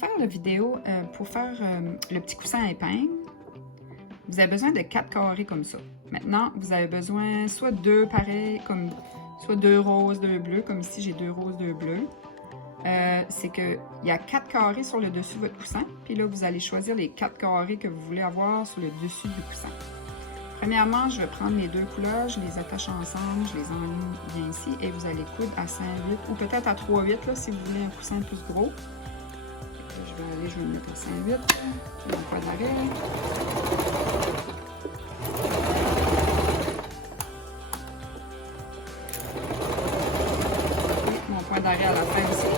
faire la vidéo pour faire le petit coussin à épingle. Vous avez besoin de 4 carrés comme ça. Maintenant, vous avez besoin soit 2 pareils, comme soit 2 roses, 2 bleus, comme ici j'ai 2 roses, 2 bleus. C'est qu'il y a 4 carrés sur le dessus de votre coussin. Puis là, vous allez choisir les 4 carrés que vous voulez avoir sur le dessus du coussin. Premièrement, je vais prendre les deux couleurs, je les attache ensemble, je les enligne bien ici et vous allez coudre à 5,8 ou peut-être à 3,8 là, si vous voulez un coussin plus gros. Je vais le mettre à 5,8. C'est mon point d'arrêt. Et mon point d'arrêt à la fin aussi.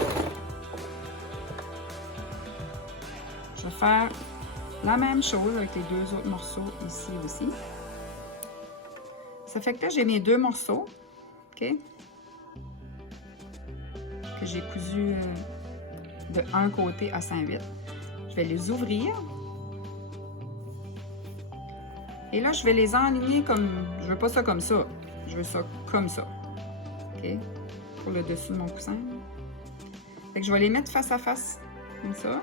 Je vais faire la même chose avec les deux autres morceaux ici aussi. Ça fait que là, j'ai mes deux morceaux, OK, que j'ai cousus de un côté à 5,8. Je vais les ouvrir. Et là, je vais les enligner comme... Je veux pas ça comme ça. Je veux ça comme ça. OK? Pour le dessus de mon coussin. Fait que je vais les mettre face à face, comme ça.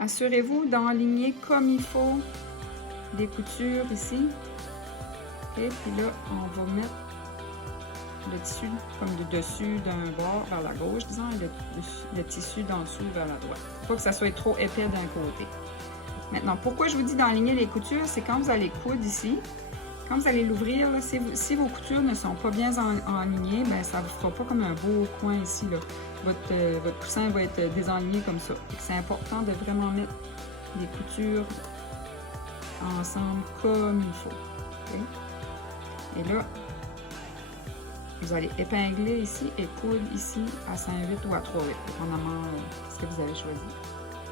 Assurez-vous d'enligner comme il faut des coutures ici. Et puis là, on va mettre le tissu comme du dessus d'un bord vers la gauche, disons, et le tissu d'en dessous vers la droite. Il ne faut pas que ça soit trop épais d'un côté. Maintenant, pourquoi je vous dis d'enligner les coutures, c'est quand vous allez coudre ici, quand vous allez l'ouvrir, si vos coutures ne sont pas bien enlignées, ben, ça ne vous fera pas comme un beau coin ici. Là. Votre coussin va être désenligné comme ça. C'est important de vraiment mettre les coutures ensemble comme il faut. Okay? Et là, vous allez épingler ici et coudre ici à 5,8 ou à 3,8, dépendamment de ce que vous avez choisi.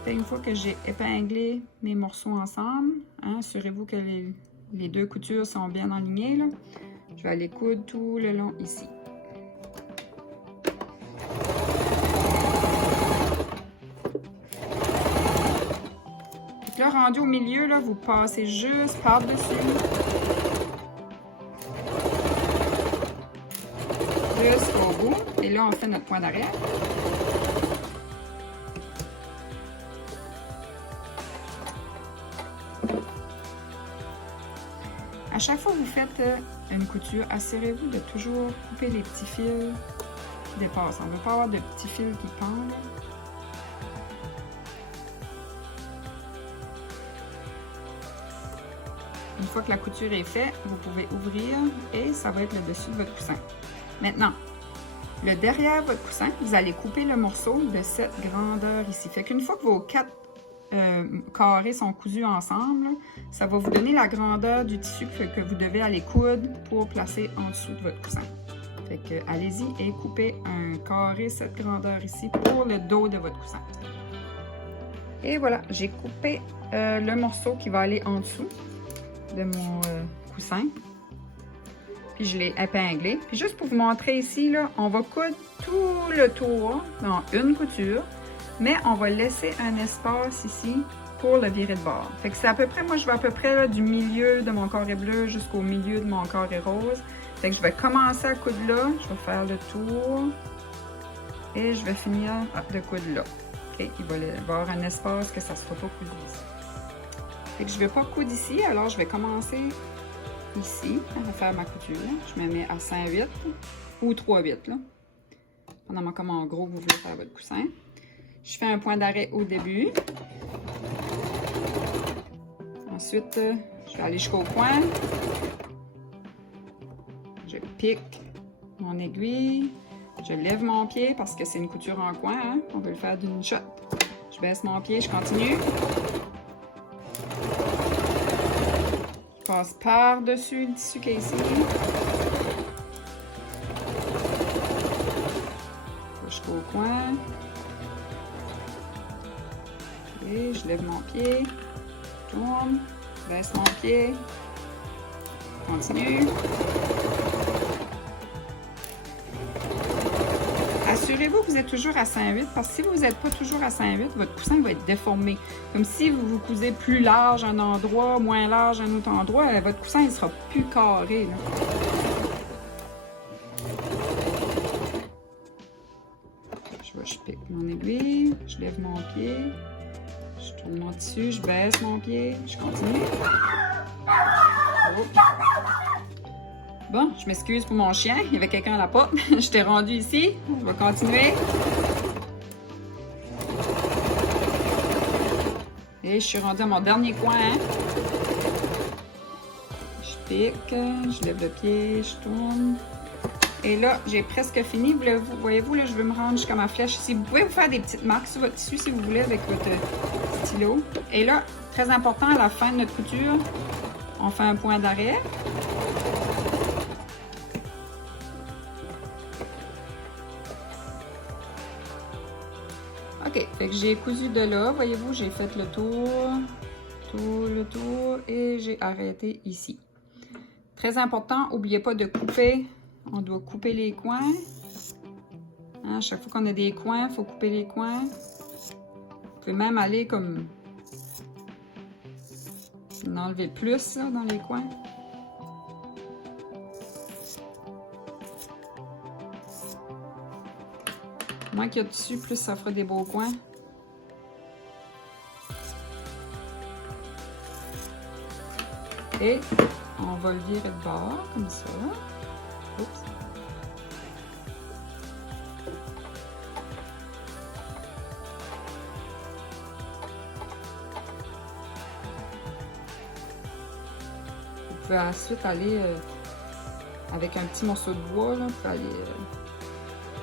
Et une fois que j'ai épinglé mes morceaux ensemble, hein, assurez-vous que les deux coutures sont bien alignées. Là. Je vais aller coudre tout le long ici. Donc là, rendu au milieu, là, vous passez juste par-dessus. Jusqu'au bout. Et là, on fait notre point d'arrêt. À chaque fois que vous faites une couture, assurez-vous de toujours couper les petits fils qui dépassent. On ne veut pas avoir de petits fils qui pendent. Une fois que la couture est faite, vous pouvez ouvrir et ça va être le dessus de votre coussin. Maintenant, le derrière votre coussin, vous allez couper le morceau de cette grandeur ici. Fait qu'une fois que vos 4 carrés sont cousus ensemble, ça va vous donner la grandeur du tissu que vous devez aller coudre pour placer en dessous de votre coussin. Fait que allez-y et coupez un carré cette grandeur ici pour le dos de votre coussin. Et voilà, j'ai coupé le morceau qui va aller en dessous de mon coussin. Puis je l'ai épinglé. Puis juste pour vous montrer ici, là, on va coudre tout le tour dans une couture, mais on va laisser un espace ici pour le virer de bord. Fait que c'est à peu près, moi je vais à peu près là, du milieu de mon carré bleu jusqu'au milieu de mon carré rose. Fait que je vais commencer à coudre là, je vais faire le tour et je vais finir de coudre là. Okay? Il va y avoir un espace que ça ne sera pas cousu ici. Fait que je ne vais pas coudre ici, alors je vais commencer ici à faire ma couture. Je me mets à 5,8 ou 3,8 là. Dépendamment comment gros vous voulez faire votre coussin. Je fais un point d'arrêt au début. Ensuite, je vais aller jusqu'au coin. Je pique mon aiguille. Je lève mon pied parce que c'est une couture en coin. Hein? On veut le faire d'une shot. Je baisse mon pied, je continue. Je passe par-dessus le tissu qui est ici. Jusqu'au coin. Et je lève mon pied. Tourne. Baisse mon pied. Continue. Assurez-vous que vous êtes toujours à 5,8 parce que si vous n'êtes pas toujours à 5,8, votre coussin va être déformé. Comme si vous cousez plus large un endroit, moins large un autre endroit, votre coussin ne sera plus carré. Là. Je pique mon aiguille, je lève mon pied, Je tourne mon tissu, je baisse mon pied, je continue. Oh. Bon, je m'excuse pour mon chien, il y avait quelqu'un à la porte. Je t'ai rendu ici, je vais continuer. Et je suis rendue à mon dernier coin. Je pique, je lève le pied, je tourne. Et là, j'ai presque fini. Voyez-vous, là, je veux me rendre jusqu'à ma flèche ici. Vous pouvez vous faire des petites marques sur votre tissu si vous voulez avec votre stylo. Et là, très important, à la fin de notre couture, on fait un point d'arrêt. OK, fait que j'ai cousu de là. Voyez-vous, j'ai fait le tour, et j'ai arrêté ici. Très important, n'oubliez pas de couper. On doit couper les coins. Hein, à chaque fois qu'on a des coins, il faut couper les coins. Vous pouvez même aller comme en enlever plus là, dans les coins. Moins qu'il y a dessus, plus ça fera des beaux coins. Et on va le virer de bord, comme ça. Oups. Vous pouvez ensuite aller avec un petit morceau de bois, là, pour aller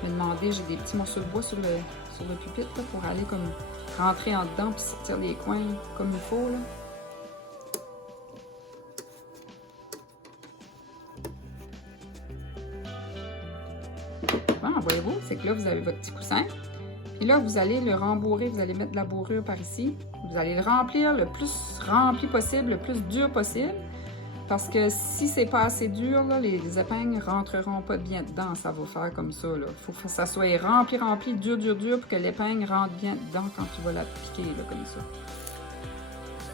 me demander, j'ai des petits morceaux de bois sur le pupitre là, pour aller comme rentrer en dedans et sortir les coins là, comme il faut. Là. Bon, voyez-vous, c'est que là, vous avez votre petit coussin. Puis là, vous allez le rembourrer, vous allez mettre de la bourrure par ici. Vous allez le remplir le plus rempli possible, le plus dur possible. Parce que si c'est pas assez dur, là, les épingles ne rentreront pas bien dedans. Ça va faire comme ça. Il faut que ça soit rempli, dur, pour que l'épingle rentre bien dedans quand tu vas la piquer, là, comme ça.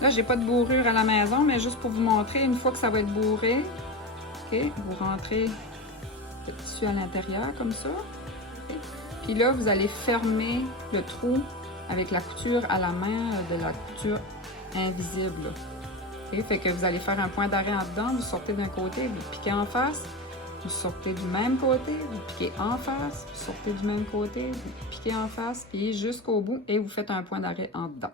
Là, j'ai pas de bourrure à la maison, mais juste pour vous montrer, une fois que ça va être bourré, okay, vous rentrez le tissu à l'intérieur, comme ça. Okay. Puis là, vous allez fermer le trou avec la couture à la main de la couture invisible. Okay. Fait que vous allez faire un point d'arrêt en dedans, vous sortez d'un côté, vous piquez en face, vous sortez du même côté, vous piquez en face, vous sortez du même côté, vous piquez en face, et jusqu'au bout, et vous faites un point d'arrêt en dedans.